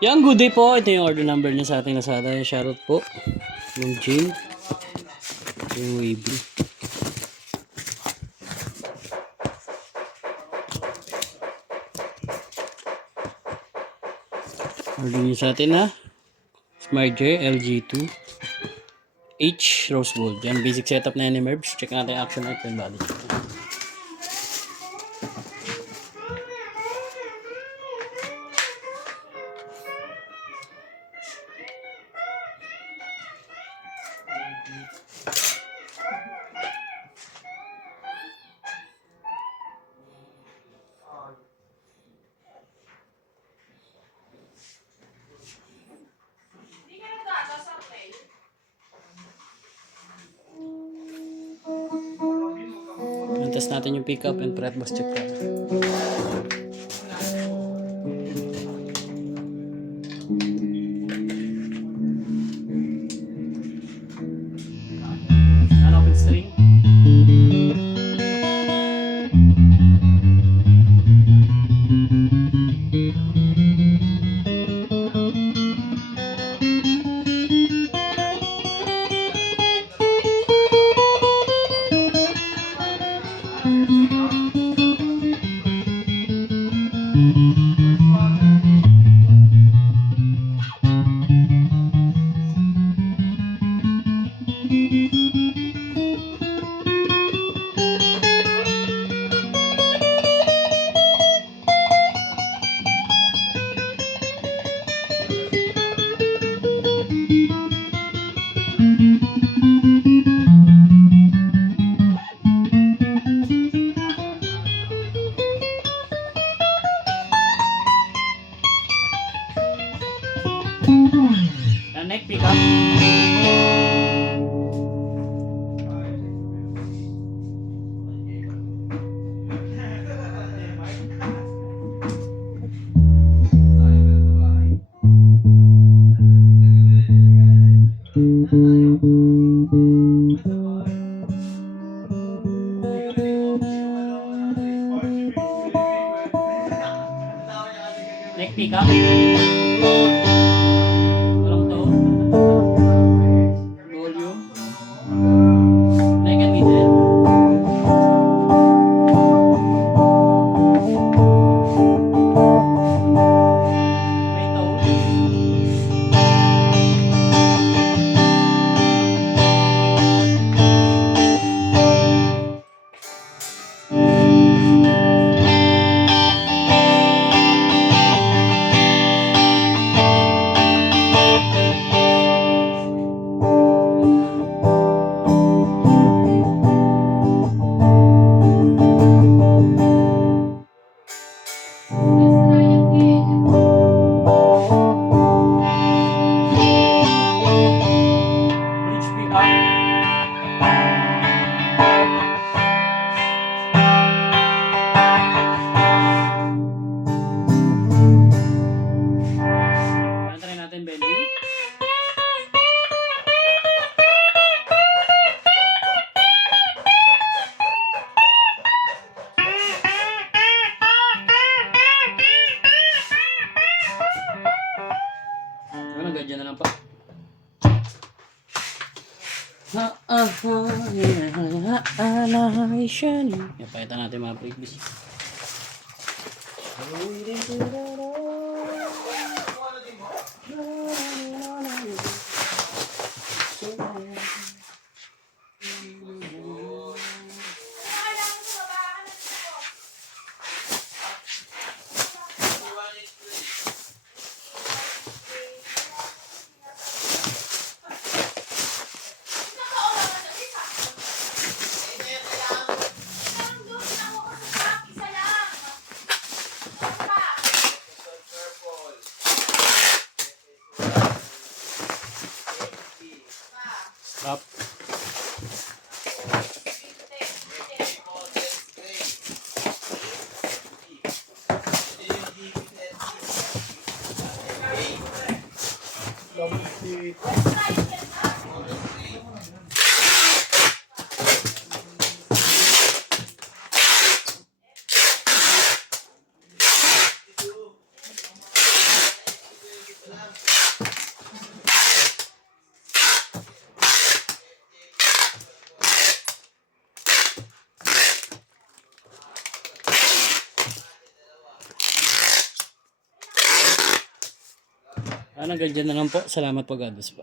Yan, good day po. Ito yung order number niya sa ating Lazada. Shoutout po. Yung Jane. Yung Wavy. Order niya sa atin ha. Smart J LG2 H Rose Gold. Yan, basic setup na yan ni Merbs. Check natin yung action light and body. Test natin yung pick up and fret bus check natin. Open string. Neck pick up. Neck pick up. Ganyan na lang pa. Ipakita natin mga previous. Up. Hanggang dyan na lang po. Salamat po, God bless po.